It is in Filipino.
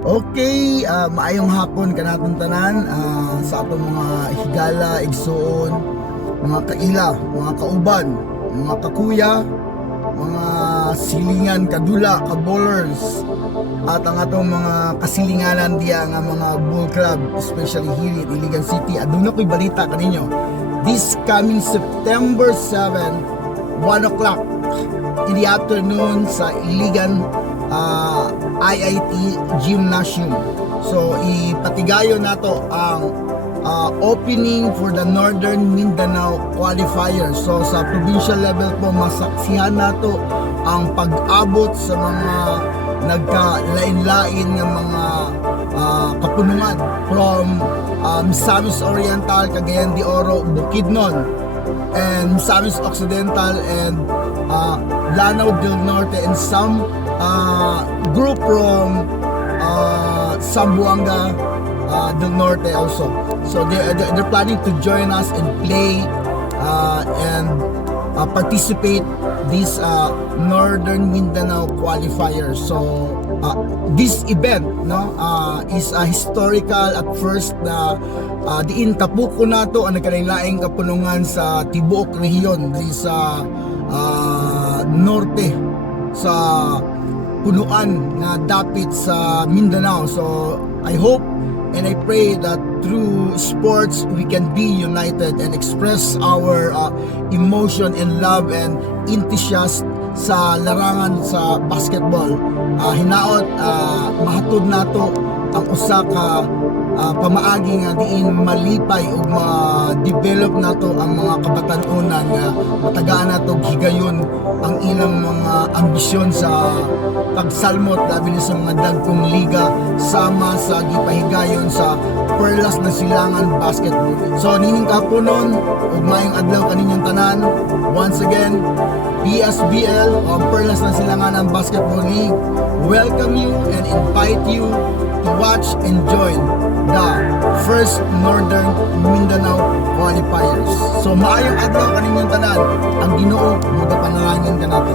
Okay, maayong hapon kanatong tanan sa atong mga higala, igsoon, mga kaila, mga kauban, mga kakuya, mga silingan, kadula, kabowlers, at ang atong mga kasilinganan diya nga mga bull club, especially here in Iligan City. Aduna ko'y balita kaninyo. This coming September 7, 1 o'clock in the afternoon sa Iligan IIT Gymnasium. So ipatigayo nato ang opening for the Northern Mindanao qualifier. So sa provincial level po masaksihan nato ang pag-abot sa mga nagkalain-lain ng mga kapunungan from Misamis Oriental, Cagayan de Oro, Bukidnon, and Misamis Occidental, and Lanao del Norte, and some group from Zamboanga del Norte also. So they're planning to join us and play and participate this Northern Mindanao qualifier. So this event is a historical at first na diin tapuko nato ang nagkalain-laing kapunungan sa tibuok rehiyon di sa norte sa punuan nga dapit sa Mindanao. So I hope and I pray that through sports we can be united and express our emotion and love and enthusiasm sa larangan sa basketball. Hinaot mahatod nato ang usa ka pamaagi nga diin malipay ug ma-develop nato ang mga kabatan-onan nga matagaan nato higayon ang ilang mga ambisyon sa pagsalmot labi na sa mga dagkong liga sama sa gipahigayon sa Perlas na Silangan Basketball. So nining kapunon ug maayong adlaw kaninyong tanan. Once again, PSBL o Perlas na Silangan Basketball League welcome you and invite you to watch and join the first Northern Mindanao qualifiers. So maayong adlaw kaninyong tanan. Ang Ginoo magapanalangin kanato.